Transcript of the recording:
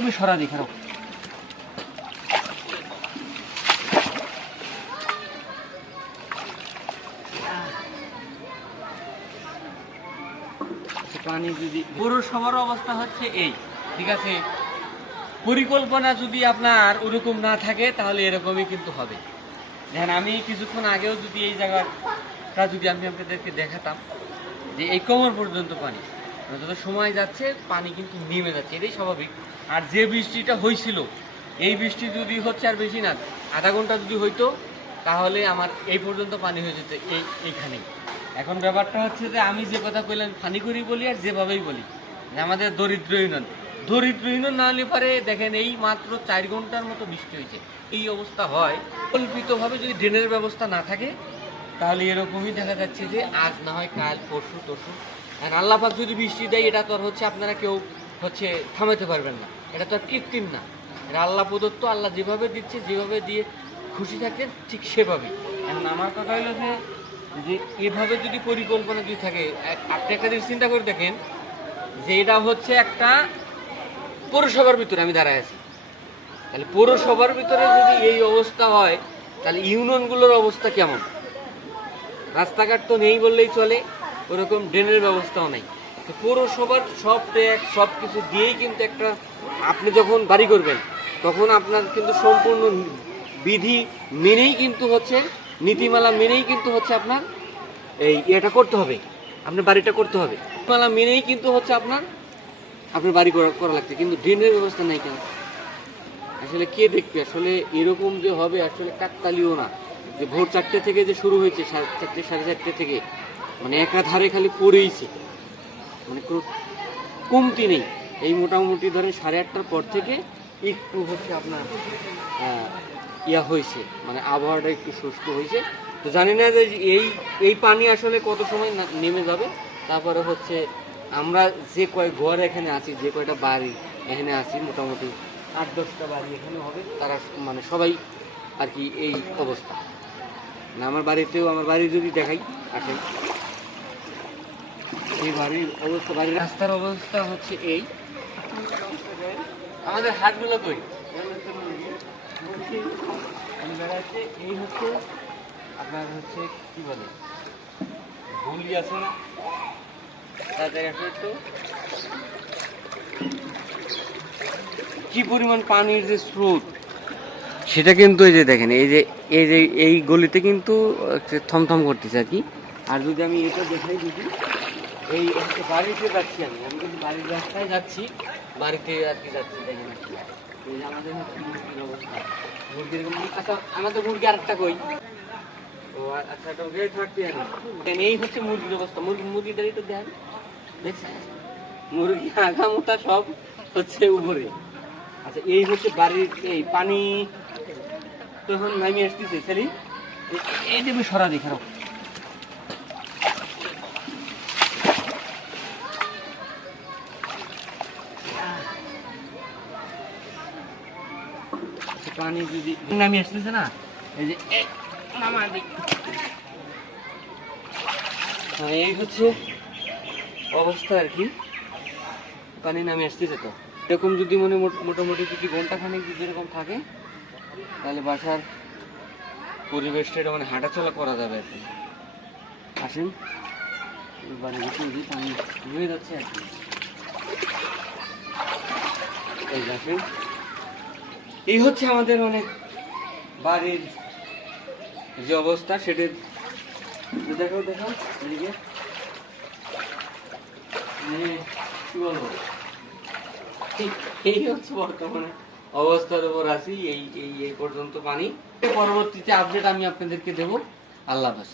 দেবে সরা দি খারাপ পানি যদি পৌরসভার অবস্থা হচ্ছে এই, ঠিক আছে। পরিকল্পনা যদি আপনার ওরকম না থাকে তাহলে এরকমই কিন্তু হবে। দেখেন আমি কিছুক্ষণ আগেও যদি এই জায়গাটা যদি আমি আপনাদেরকে দেখাতাম যে এই কোমর পর্যন্ত পানি, যত সময় যাচ্ছে পানি কিন্তু নেমে যাচ্ছে, এটাই স্বাভাবিক। আর যে বৃষ্টিটা হয়েছিল এই বৃষ্টি যদি হচ্ছে আর বেশি না, আধা ঘন্টা যদি হইতো তাহলে আমার এই পর্যন্ত পানি হয়ে যেত এইখানেই। এখন ব্যাপারটা হচ্ছে যে আমি যে কথা কইলাম ফানি করি বলি আর যেভাবেই বলি যে আমাদের দরিদ্র ইউনিয়ন না হলে পারে দেখেন এই মাত্র 4 ঘন্টার মতো বৃষ্টি হয়েছে। এই অবস্থা হয় কল্পিতভাবে যদি ড্রেনের ব্যবস্থা না থাকে তাহলে এরকমই দেখা যাচ্ছে যে আজ না হয় কাল পরশু তরশু। আর আল্লাহ পাক যদি বৃষ্টি দেয় এটা তো আর হচ্ছে আপনারা কেউ হচ্ছে থামাতে পারবেন না, এটা তো আর কৃত্রিম না, এটা আল্লাহ প্রদত্ত। আল্লাহ যেভাবে দিচ্ছে, যেভাবে দিয়ে খুশি থাকে ঠিক সেভাবেই। এখন আমার কথা হলো যে এভাবে যদি পরিকল্পনা যদি থাকে, আপনি একটা জিনিস চিন্তা করে দেখেন যে এটা হচ্ছে একটা পৌরসভার ভিতরে আমি দাঁড়ায় আছি, তাহলে পৌরসভার ভিতরে যদি এই অবস্থা হয় তাহলে ইউনিয়নগুলোর অবস্থা কেমন? রাস্তাঘাট তো নেই বললেই চলে, ওরকম ড্রেনের ব্যবস্থাও নেই। তো পৌরসভার সব ট্যাক্স সব কিছু দিয়েই কিন্তু একটা, আপনি যখন বাড়ি করবেন তখন আপনার কিন্তু সম্পূর্ণ বিধি মেনেই কিন্তু হচ্ছে, নীতিমালা মেনেই কিন্তু হচ্ছে আপনার এই এটা করতে হবে, আপনার বাড়িটা করতে হবে। নীতিমালা মেনেই কিন্তু হচ্ছে আপনার বাড়ি করা লাগছে, কিন্তু ড্রেনের ব্যবস্থা নাই কেন? আসলে কে দেখবে? আসলে এরকম যে হবে আসলে কাকতালীয় না, যে ভোর 4টে থেকে যে শুরু হয়েছে, 4টে 4:30 থেকে মানে একাধারে খালি পড়েইছে, মানে কোনো কমতি নেই। এই মোটামুটি ধরেন 8:30টার পর থেকে একটু হচ্ছে আপনার ইয়া হয়েছে, মানে আবহাওয়াটা একটু শুষ্ক হয়েছে। তো জানি না যে এই পানি আসলে কত সময় নেমে যাবে। তারপরে হচ্ছে আমরা যে কয় ঘর এখানে আছি, যে কয়টা বাড়ি এখানে আছি, মোটামুটি 8-10টা বাড়ি এখানে হবে, তারা মানে সবাই আর কি এই অবস্থা না। আমার বাড়ি যদি দেখাই আসেন, এই বাড়ির অবস্থা, বাড়ির রাস্তার অবস্থা হচ্ছে এই। আমাদের হাটগুলো কই বেড়াচ্ছে, এই হচ্ছে আপনার হচ্ছে কি বলে ভুলি আছে না, তাদের একটু কি পরিমাণ পানির যে স্রোত সেটা কিন্তু এই যে দেখেন, এই গলিতে কিন্তু থমথম করতেছে আর কি। আর যদি আমি এটা দেখাই, যদি এই হচ্ছে বাড়িতে যাচ্ছি, আমি কিন্তু বাড়ির রাস্তায় যাচ্ছি, বাড়িতে আর কি যাচ্ছি দেখেন আর কি। এই যে আমাদের হচ্ছে মুরগির অবস্থা, মুরগির আচ্ছা আমাদের মুরগি আরেকটা কই, ও আচ্ছা এটা ওকে থাকতে জানি। এই হচ্ছে মুরগির অবস্থা, মুরগিটারই তো দেখেন, দেখছেন মুরগি আগা মোটা সব হচ্ছে উপরে। আচ্ছা এই হচ্ছে বাড়ির এই পানি তখন নামিয়ে আসতেছে, ছেলে এই দেবে সরা দি খারাপ পানি যদি নামিয়ে আসতেছে না, এই যে এই হচ্ছে অবস্থা আর কি, পানি নামিয়ে আসতেছে। তো এরকম যদি মোটামুটি যদি ঘন্টাখানেক যদি এরকম থাকে তাহলে বাসার পরিবেশটা এটা মানে হাঁটাচলা করা যাবে আর কি। আসেন বাড়ির ভিতরে পানি হয়ে যাচ্ছে আর কি, এই দেখেন এই হচ্ছে আমাদের মানে বাড়ির যে অবস্থা সেটা দেখো এদিকে কি বলবো, এই হচ্ছে বর্তমানে অবস্থার উপর আছি। এই পর্যন্ত পানি, পরবর্তীতে আপডেট আমি আপনাদেরকে দেবো। আল্লাহ হাফেজ।